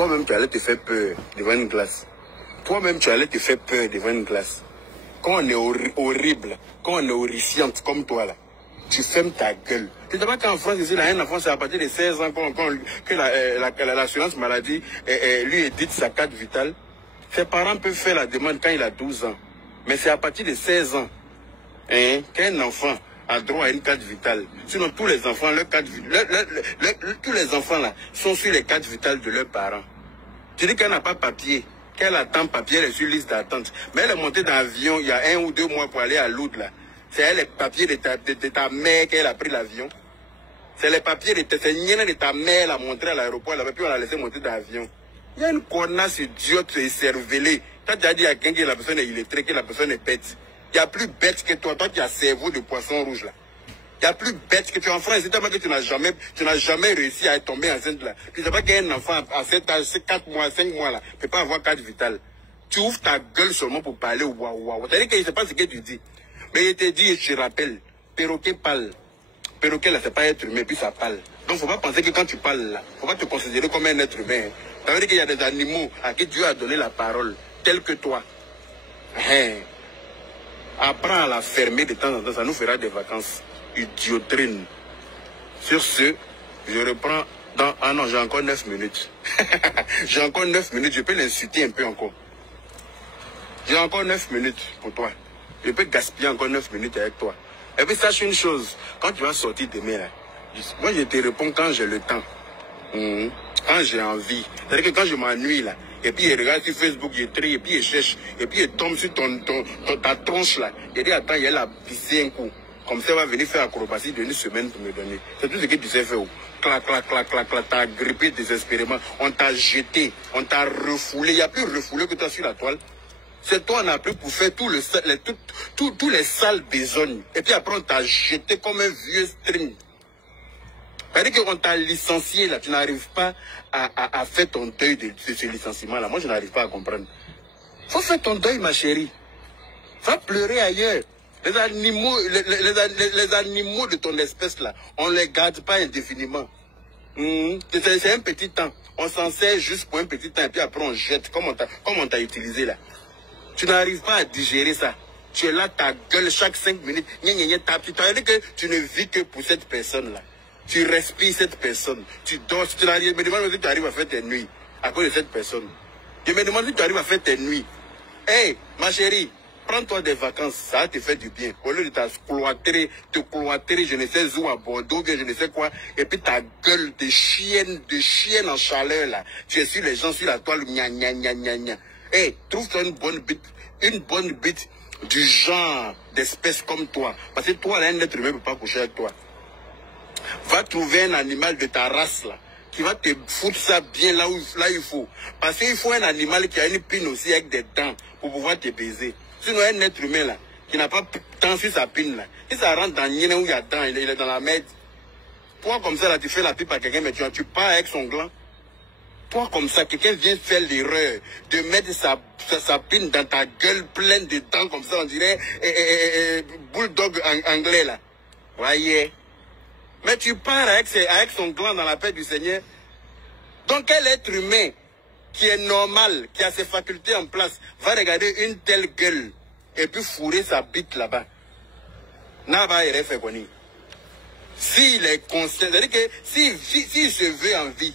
toi-même, tu allais te faire peur devant une glace. Toi-même, tu allais te faire peur devant une glace. Quand on est horrible, quand on est horrifiante comme toi là, tu fermes ta gueule. Tu ne sais pas qu'en France, ici, là, un enfant, c'est à partir de 16 ans que l'assurance maladie lui édite sa carte vitale. Ses parents peuvent faire la demande quand il a 12 ans. Mais c'est à partir de 16 ans qu'un enfant a droit à une carte vitale. Sinon, tous les enfants, tous les enfants là sont sur les cartes vitales de leurs parents. Tu dis qu'elle n'a pas papier, qu'elle attend papier, elle est sur liste d'attente. Mais elle est montée dans l'avion il y a 1 ou 2 mois pour aller à Lourdes là. C'est elle les papiers de ta mère qu'elle a pris l'avion. C'est les papiers de ta mère, elle a montré à l'aéroport, là, puis on l'a laissé monter dans l'avion. Il y a une connasse idiote et cervelée. Tu as déjà dit à quelqu'un que la personne est illettrée, que la personne est bête. Il y a plus bête que toi, toi qui as cerveau de poisson rouge là. Il y a plus bête que tu en France, c'est tellement que tu n'as jamais réussi à tomber enceinte là. Tu ne sais pas qu'un enfant à 7 âge, 4 mois, 5 mois là, ne peut pas avoir carte vitale. Tu ouvres ta gueule seulement pour parler au waouh. C'est-à-dire qu'il ne sait pas ce que tu dis. Mais il te dit, je te rappelle, perroquet parle. Perroquet là, c'est pas être humain, puis ça parle. Donc faut pas penser que quand tu parles là, faut pas te considérer comme un être humain. Ça veut dire qu'il y a des animaux à qui Dieu a donné la parole, tels que toi. Apprends à la fermer de temps en temps, ça nous fera des vacances. Idiotrine. Sur ce, je reprends dans... Ah non, j'ai encore 9 minutes. J'ai encore 9 minutes, je peux l'insulter un peu encore. J'ai encore 9 minutes pour toi. Je peux gaspiller encore 9 minutes avec toi. Et puis sache une chose, quand tu vas sortir demain, là, moi je te réponds quand j'ai le temps. Quand j'ai envie. C'est-à-dire que quand je m'ennuie là, et puis il regarde sur Facebook, il trie, et puis il cherche, et puis il tombe sur ta tronche là. Il dit attends, il a pissé un coup. Comme ça, il va venir faire acrobatie d'une semaine pour me donner. C'est tout ce que tu sais faire. Clac, clac, clac, clac, clac, t'as grippé désespérément. On t'a jeté, on t'a refoulé. Il n'y a plus refoulé que toi sur la toile. C'est toi, on a pris pour faire tous les sales besognes. Et puis après, on t'a jeté comme un vieux string. C'est-à-dire qu'on t'a licencié là, tu n'arrives pas à faire ton deuil de ce licenciement-là. Moi, je n'arrive pas à comprendre. Faut faire ton deuil, ma chérie. Va pleurer ailleurs. Les animaux de ton espèce là, on ne les garde pas indéfiniment. C'est un petit temps. On s'en sert juste pour un petit temps et puis après on jette comme on t'a utilisé là. Tu n'arrives pas à digérer ça. Tu es là, ta gueule chaque 5 minutes. Tu as dit que tu ne vis que pour cette personne là. Tu respires cette personne. Tu dors. Je me demande si tu arrives à faire tes nuits à cause de cette personne. Je me demande si tu arrives à faire tes nuits. Hey, ma chérie. Prends-toi des vacances, ça va te faire du bien. Au lieu de te cloîtrer, je ne sais où à Bordeaux, je ne sais quoi. Et puis ta gueule de chienne en chaleur là. Tu es sur les gens sur la toile, gna gna gna gna gna. Hey, trouve-toi une bonne bite du genre d'espèce comme toi. Parce que toi, là, un être humain ne peut pas coucher avec toi. Va trouver un animal de ta race là, qui va te foutre ça bien là il faut. Parce qu'il faut un animal qui a une pine aussi avec des dents pour pouvoir te baiser. Sinon, un être humain là, qui n'a pas tant sur sa pine là, si ça rentre dans Yéné où il y a dents, il est dans la merde. Toi comme ça là, tu fais la pipe à quelqu'un, mais tu pars avec son gland. Toi comme ça, quelqu'un vient faire l'erreur de mettre sa pine dans ta gueule pleine de dents comme ça, on dirait bulldog anglais là. Voyez. Mais tu pars avec son gland dans la paix du Seigneur. Donc quel être humain qui est normal, qui a ses facultés en place, va regarder une telle gueule et puis fourrer sa bite là-bas? N'a-va y faire connaître. S'il est conscient, c'est-à-dire que s'il se veut en vie,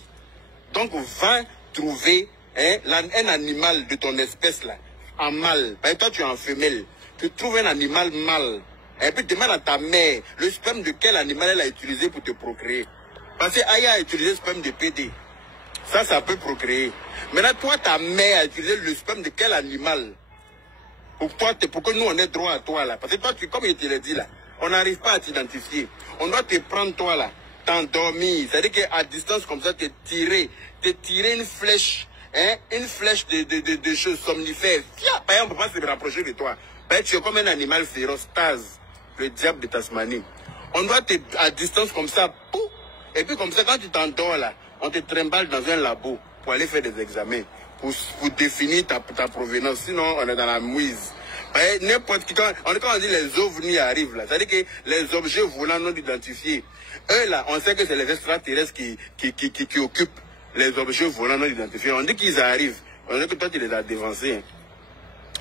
donc va trouver un animal de ton espèce là, en mâle. Parce que toi tu es en femelle. Tu trouves un animal mâle. Et puis demande à ta mère le sperme de quel animal elle a utilisé pour te procréer. Parce que Aya a utilisé le sperme de PD. Ça peut procréer. Maintenant, toi, ta mère a utilisé le sperme de quel animal? Pour que nous, on ait droit à toi, là. Parce que toi, comme je te l'ai dit, là, on n'arrive pas à t'identifier. On doit te prendre, toi, là, t'endormir. C'est-à-dire qu'à distance, comme ça, te tirer une flèche, une flèche de choses somnifères. Par exemple, on ne peut pas se rapprocher de toi. Tu es comme un animal féroce, Taz, le diable de Tasmanie. On doit à distance, comme ça, pouf, et puis comme ça, quand tu t'endors, là, on te trimballe dans un labo pour aller faire des examens, pour définir ta provenance. Sinon, on est dans la mouise. N'importe qui, quand on dit les ovnis arrivent, là, c'est-à-dire que les objets volants non identifiés, eux, là, on sait que c'est les extraterrestres qui occupent les objets volants non identifiés. On dit qu'ils arrivent. On dirait que toi, tu les as dévancés. Hein.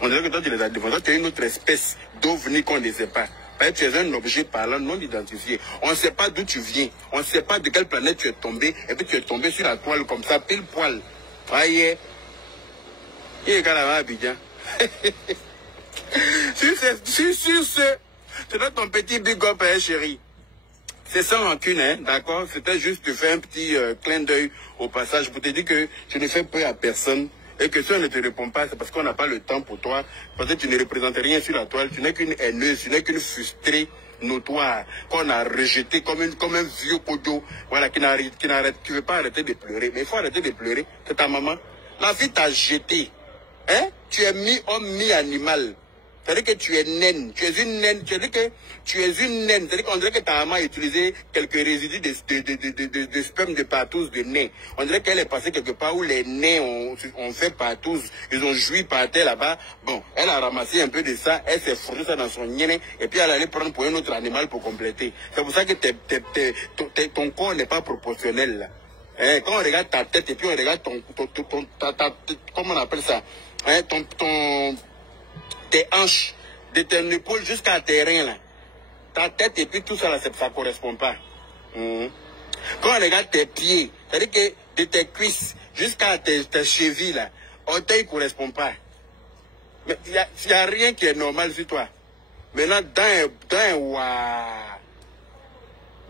On dirait que toi, tu les as dévancés. Tu es une autre espèce d'ovni qu'on ne sait pas. Tu es un objet parlant non identifié. On ne sait pas d'où tu viens. On ne sait pas de quelle planète tu es tombé. Et puis tu es tombé sur la toile comme ça, pile poil. Voyez. Il est quand même à Abidjan. Sur ce, c'est dans ton petit big up, hein, chérie. C'est sans rancune, hein, d'accord? C'était juste te faire un petit clin d'œil au passage pour te dire que tu ne fais peur à personne. Et que si on ne te répond pas, c'est parce qu'on n'a pas le temps pour toi. Parce que tu ne représentes rien sur la toile. Tu n'es qu'une haineuse, tu n'es qu'une frustrée notoire qu'on a rejetée comme un vieux poteau. Voilà, qui ne veut pas arrêter de pleurer. Mais il faut arrêter de pleurer. C'est ta maman. La vie t'a jeté. Hein? Tu es mi-homme, mi-animal. C'est-à-dire que tu es naine. Tu es une naine. C'est-à-dire que tu es une naine. C'est-à-dire qu'on dirait que ta maman a utilisé quelques résidus de sperme de partouze de nez. On dirait qu'elle est passée quelque part où les nez ont fait partouze. Ils ont joui par terre là-bas. Bon, elle a ramassé un peu de ça. Elle s'est fourrée ça dans son nez. Et puis elle allait prendre pour un autre animal pour compléter. C'est pour ça que ton corps n'est pas proportionnel là. Hein, quand on regarde ta tête et puis on regarde comment on appelle ça? Hein, tes hanches, de tes épaules jusqu'à tes reins là. Ta tête et puis tout ça là, ça ne correspond pas. Quand on regarde tes pieds, c'est-à-dire que de tes cuisses jusqu'à tes chevilles là, orteil ne correspond pas. Mais il n'y a rien qui est normal sur toi. Maintenant, dans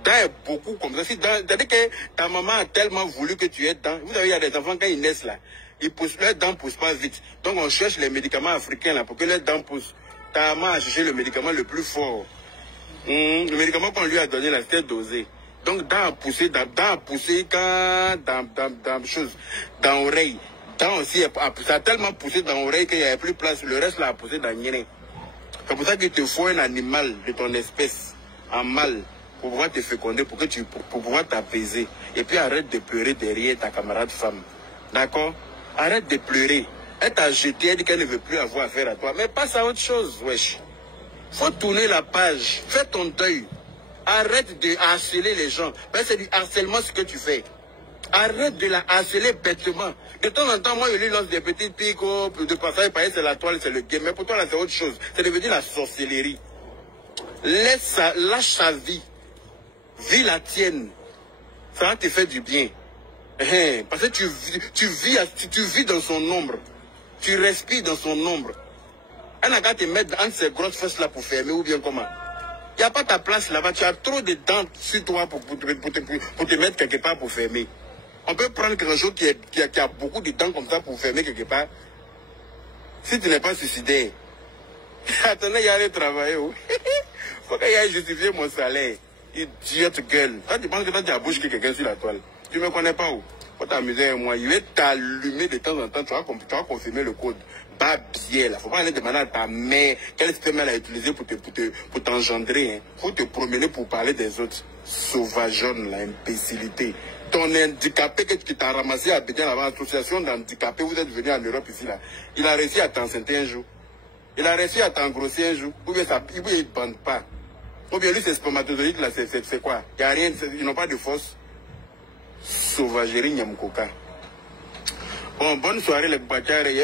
est beaucoup comme ça. C'est-à-dire que ta maman a tellement voulu que tu aies dents. Vous savez, il y a des enfants quand ils naissent là. Leurs dents ne poussent pas vite. Donc on cherche les médicaments africains là pour que leurs dents poussent. Ta maman a cherché le médicament le plus fort. Le médicament qu'on lui a donné là, c'était dosé. Donc dents a poussé quand dans l'oreille. Dents aussi, ça a tellement poussé dans l'oreille qu'il n'y avait plus de place. Le reste là a poussé dans le nez. C'est pour ça qu'il te faut un animal de ton espèce, un mâle, pour pouvoir te féconder, pour pouvoir t'apaiser. Et puis arrête de pleurer derrière ta camarade femme. D'accord? Arrête de pleurer. Elle t'a jeté, elle dit qu'elle ne veut plus avoir affaire à toi. Mais passe à autre chose, wesh. Faut tourner la page. Fais ton deuil. Arrête de harceler les gens. C'est du harcèlement ce que tu fais. Arrête de la harceler bêtement. De temps en temps, moi, je lui lance des petites piques de passage, c'est la toile, c'est le game. Mais pour toi, là, c'est autre chose. C'est devenu la sorcellerie. Lâche sa vie. Vis la tienne. Ça va te faire du bien. Parce que tu vis dans son ombre. Tu respires dans son ombre. Elle n'a qu'à te mettre entre ces grosses fesses là pour fermer ou bien comment. Il n'y a pas ta place là-bas. Tu as trop de dents sur toi pour te mettre quelque part pour fermer. On peut prendre quelque chose qui a beaucoup de dents comme ça pour fermer quelque part. Si tu n'es pas suicidaire. Attendez, il y a aller travailler. Faut qu'il y ait justifié mon salaire. Idiote gueule. Quand tu penses que toi tu as bouché quelqu'un sur la toile. Tu ne me connais pas où? Faut t'amuser avec moi. Je vais t'allumer de temps en temps. Tu vas confirmer le code. Pas bien là. Faut pas aller demander à ta mère quel système elle a utilisé pour t'engendrer. Hein. Faut te promener pour parler des autres. Sauvageonne, la imbécilité. Ton handicapé que tu t'as ramassé à Abidjan, l'association d'handicapés, vous êtes venu en Europe ici là. Il a réussi à t'enceinter un jour. Il a réussi à t'engrosser un jour. Ou bien il ne bande pas. Ou bien lui c'est spermatozoïde là, c'est quoi? Il n'y a rien, ils n'ont pas de force. Sauvagerie Nyamkoka. Bon, bonne soirée les bâtards et